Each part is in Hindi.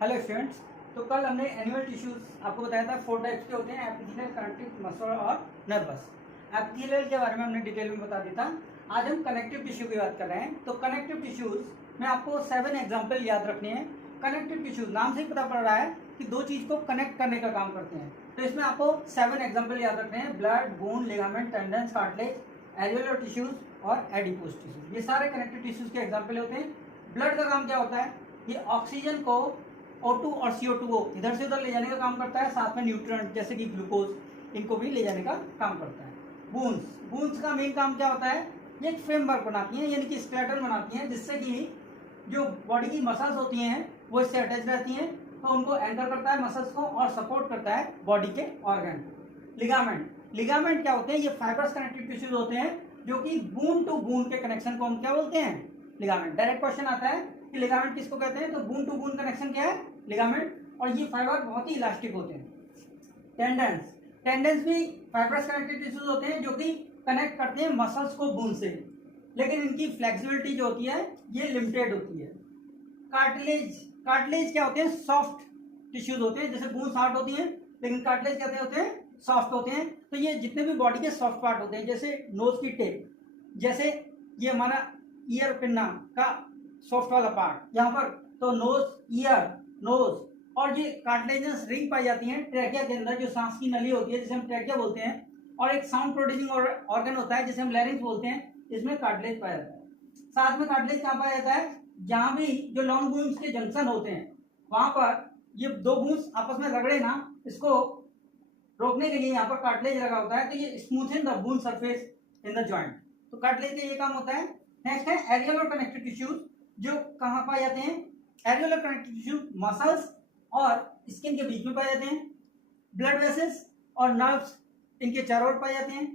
Hello students. तो कल हमने एनिमल टिश्यूज आपको बताया था 4 टाइप्स के होते हैं, एपिथेलियल, कनेक्टिव, मस्कुलर और नर्वस। एपिथेलियल के बारे में हमने डिटेल में बता दिया था। आज हम कनेक्टिव टिश्यू की बात कर रहे हैं। तो कनेक्टिव टिश्यूज में आपको 7 एग्जाम्पल याद रखने हैं। कनेक्टिव टिश्यूज नाम से ही पता पड़ रहा है कि दो चीज को कनेक्ट करने का काम करते हैं। तो इसमें आपको 7 एग्जाम्पल याद रखने हैं: blood, bone, ligament, tendons, cartilage, areolar tissues और एडिपोज टिश्यूज। ये सारे कनेक्टिव टिश्यूज के एग्जाम्पल होते हैं। ब्लड का काम क्या होता है? ये ऑक्सीजन को O2 और CO2 इधर से उधर ले जाने का काम करता है, साथ में न्यूट्रिएंट जैसे कि ग्लूकोज इनको भी ले जाने का काम करता है। बूंस का मेन काम क्या होता है? ये एक फ्रेमवर्क बनाती हैं, यानी कि स्केलेटन बनाती हैं, जिससे कि जो बॉडी की मसल्स होती हैं वो इससे अटैच रहती हैं, तो उनको एंकर करता है मसल्स को और सपोर्ट करता है बॉडी के ऑर्गन को। लिगामेंट क्या होते हैं? ये फाइब्रस कनेक्टिव टिश्यूज होते हैं जो कि बून टू बून के कनेक्शन को हम क्या बोलते हैं? लिगामेंट। डायरेक्ट क्वेश्चन आता है कि लिगामेंट किसको कहते हैं, तो बून टू बून कनेक्शन क्या है? लिगामेंट। और ये फाइबर बहुत ही इलास्टिक होते हैं। टेंडेंस भी फाइब्रस कनेक्टिव टिश्यूज होते हैं जो कि कनेक्ट करते हैं मसल्स को बून से, लेकिन इनकी फ्लेक्सिबिलिटी जो होती है ये लिमिटेड होती है। कार्टिलेज क्या होते हैं? सॉफ्ट टिश्यूज होते हैं। जैसे बून्स हार्ड होती हैं, लेकिन कार्टिलेज कहते होते हैं सॉफ्ट होते हैं। तो ये जितने भी बॉडी के सॉफ्ट पार्ट होते हैं, जैसे नोज की टिप, जैसे ये हमारा ईयर पिन्ना का सॉफ्ट वाला पार्ट यहाँ पर, तो नोज, ईयर, नोज, और ये कार्टिलेजनस रिंग पाई जाती हैं ट्रैकिया के अंदर, जो सांस की नली होती है जिसे हम ट्रैकिया बोलते हैं, और एक साउंड प्रोड्यूसिंग ऑर्गन होता है जिसे हम लैरिंक्स बोलते हैं, इसमें कार्टिलेज पाया जाता है। साथ में कार्टिलेज कहाँ पाया जाता है? जहां भी जो लॉन्ग बोन्स के जंक्शन होते हैं वहां पर ये दो बोन्स आपस में रगड़े ना, इसको रोकने के लिए यहाँ पर कार्टिलेज लगा होता है, तो ये smoothen the bone surface in the joint. तो कार्टिलेज का ये काम होता है। नेक्स्ट है एरियोलर कनेक्टिव टिश्यूज, जो कहाँ पाए जाते हैं? एरियोलर कनेक्टिव टिश्यू मसल्स और स्किन के बीच में पाए जाते हैं। ब्लड वेसल्स और नर्व्स इनके चारों ओर पाए जाते हैं।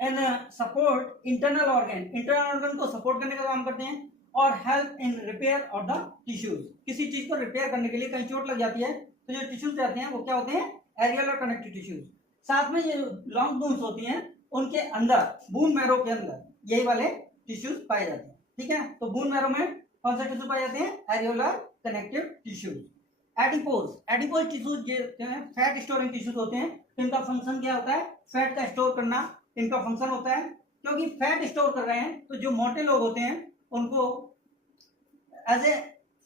एंड सपोर्ट इंटरनल ऑर्गन को सपोर्ट करने का काम करते हैं और help in repair of the tissues. किसी चीज को रिपेयर करने के लिए कहीं चोट लग जाती है तो जो टिश्यूज रहते हैं वो क्या होते हैं? Areolar connective tissues. साथ में ये लॉन्ग बोन्स होती हैं, उनके अंदर बोन मैरो के अंदर यही वाले टिश्यूज पाए जाते हैं। ठीक है, तो बोन मैरो में कौन सा टिश्यू पाए जाते हैं? Areolar connective tissues. Adipose tissues ये फैट स्टोरिंग टिश्यूज होते हैं। तो इनका फंक्शन क्या होता है? फैट का स्टोर करना इनका फंक्शन होता है। क्योंकि फैट स्टोर कर रहे हैं तो जो मोटे लोग होते हैं उनको एज ए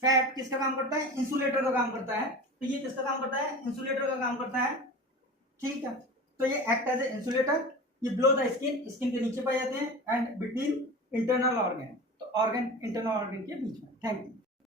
फैट किसका काम करता है? इंसुलेटर का काम करता है। तो ये किसका काम करता है? इंसुलेटर का काम करता है। ठीक है, तो ये एक्ट एज ए इंसुलेटर। ये बिलो द स्किन के नीचे पाए जाते हैं एंड बिटवीन इंटरनल ऑर्गन, तो ऑर्गन इंटरनल ऑर्गन के बीच में। Thank you.